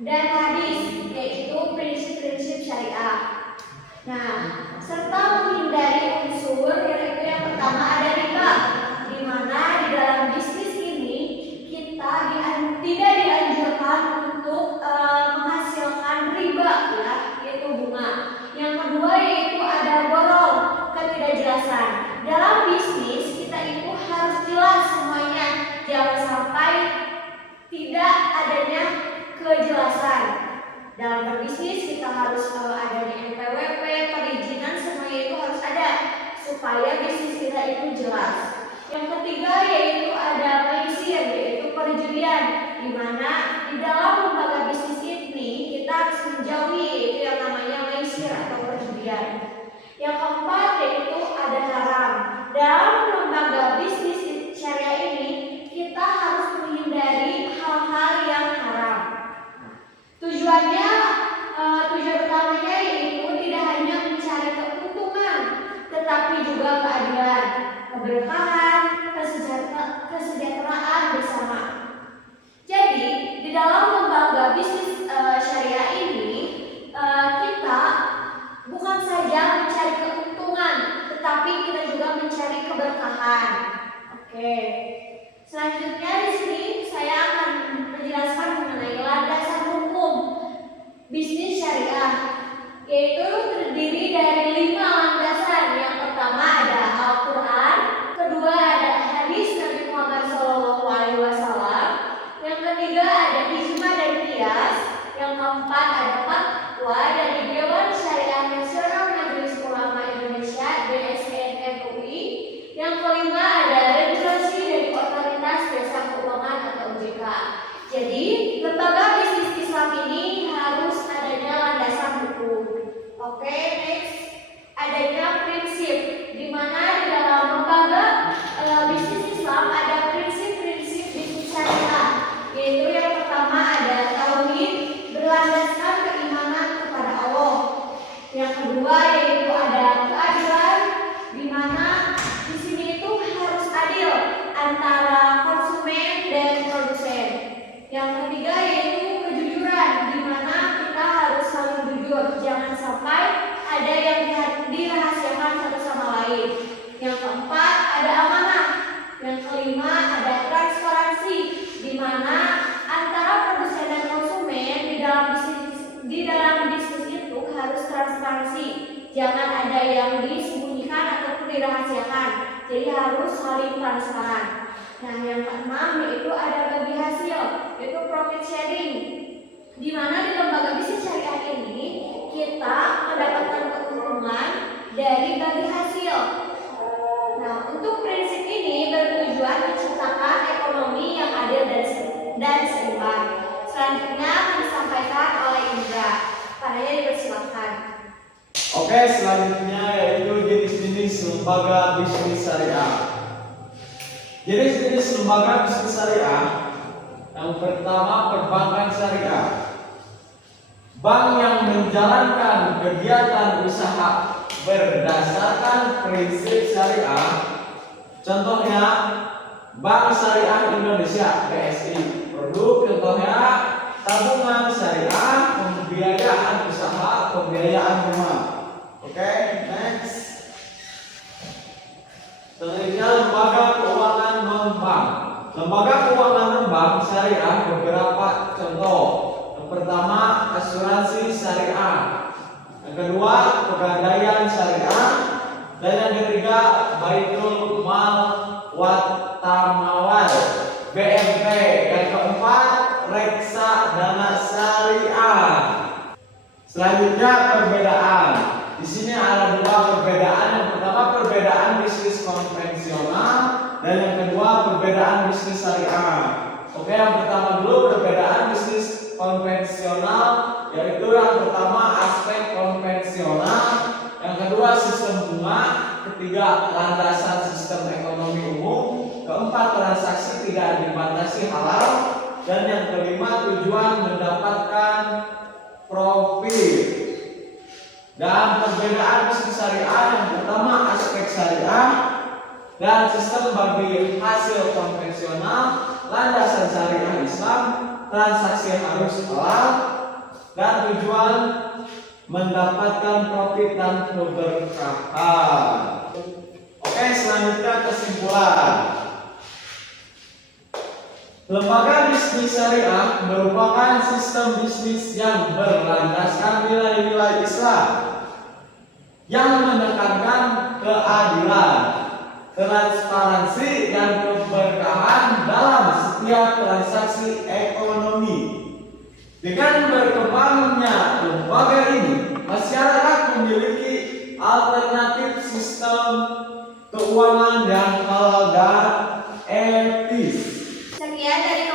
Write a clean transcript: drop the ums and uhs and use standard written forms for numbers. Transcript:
dan hadis, yaitu prinsip-prinsip syariah. Nah, serta menghindari unsur yaitu yang pertama ada riba, di mana di dalam bisnis ini kita tidak dianjurkan untuk menghasilkan riba, ya, yaitu bunga. Yang kedua yaitu ada borong, ketidakjelasan. Dalam bisnis kita itu harus jelas semuanya, jangan sampai tidak adanya kejelasan. Dalam berbisnis kita harus adanya NPWP, perizinan, semuanya itu harus ada supaya bisnis kita itu jelas. Yang ketiga yaitu ada maisir, yaitu perjudian, di mana di dalam lembaga bisnis ini kita harus menjauhi yaitu yang namanya maisir atau perjudian. Yang keempat yaitu ada haram. Dalam lembaga bisnis syariah ini kita harus menghindari hal-hal yang haram. Tujuan utamanya yaitu tidak hanya mencari keuntungan, tetapi juga keadilan, keberkahan, kesejahteraan bersama. Jadi di dalam lembaga bisnis syariah ini kita bukan saja mencari keuntungan, tetapi kita juga mencari keberkahan. Oke. Selanjutnya di sini saya akan menjelaskan mengenai landasan hukum bisnis syariah, yaitu terdiri dari 5 landasan. Yang pertama ada Al-Quran, kedua ada hadis Nabi Muhammad SAW, yang ketiga ada ijma dan qiyas, yang keempat ada fatwa dari Dewan Syariah Nasional Majelis Ulama Indonesia (DSN MUI), yang kelima ada regulasi dari Otoritas Jasa Keuangan atau OJK. Jadi lembaga bisnis Islam ini harus adanya landasan hukum. Oke, next adanya prinsip, di mana di dalam lembaga bisnis Islam ada prinsip-prinsip bisnis syariah, yaitu yang pertama ada tauhid, berlandaskan keimanan kepada Allah. Yang kedua yaitu ada keadilan, di mana di sini itu harus adil antara konsumen dan produsen. Yang ketiga yaitu kejujuran, di mana kita harus saling jujur, jangan sampai ada yang dirahasiakan satu sama lain. Yang keempat ada amanah. Yang kelima ada transparansi, di mana antara produsen dan konsumen di dalam bisnis itu harus transparansi, jangan ada yang disembunyikan ataupun dirahasiakan. Jadi harus saling transparan. Nah, yang keenam yaitu ada bagi hasil, yaitu profit sharing, di mana di lembaga bisnis syariah ini kita mendapatkan keuntungan dari bagi hasil. Nah, untuk prinsip ini bertujuan menciptakan ekonomi yang adil dan seimbang. Selanjutnya akan disampaikan oleh Indra. Padanya dipersilakan. Oke, selanjutnya yaitu jenis-jenis lembaga bisnis syariah. Jenis-jenis lembaga bisnis syariah. Yang pertama, perbankan syariah. Bank yang menjalankan kegiatan usaha berdasarkan prinsip syariah. Contohnya Bank Syariah Indonesia (BSI). Produk contohnya tabungan syariah, pembiayaan usaha, pembiayaan rumah. Oke, next. Selanjutnya lembaga keuangan non-bank. Lembaga keuangan non-bank syariah beberapa contoh. Yang pertama, asuransi syariah. Yang kedua, pegadaian syariah. Dan yang ketiga, Baitul Mal wat Tamawal (BMT). Yang keempat, reksa dana syariah. Selanjutnya perbedaan. Di sini ada 2 perbedaan. Yang pertama perbedaan bisnis konvensional dan yang kedua perbedaan bisnis syariah. Oke, yang pertama dulu perbedaan bisnis konvensional, yaitu yang pertama aspek konvensional, yang kedua sistem bunga, ketiga landasan sistem ekonomi umum, keempat transaksi tidak dibatasi halal, dan yang kelima tujuan mendapatkan profit. Dan perbedaan bisnis syariah, yang pertama aspek syariah dan sistem bagi hasil konvensional, landasan syariah Islam, transaksi harus halal, dan tujuan mendapatkan profit dan keberkahan. Oke, selanjutnya kesimpulan. Lembaga bisnis syariah merupakan sistem bisnis yang berlandaskan nilai-nilai Islam yang menekankan keadilan, transparansi, dan keberkahan dalam setiap transaksi ekonomi. Dengan berkembangnya lembaga ini, masyarakat memiliki alternatif sistem keuangan yang halal dan etis. Sekian dari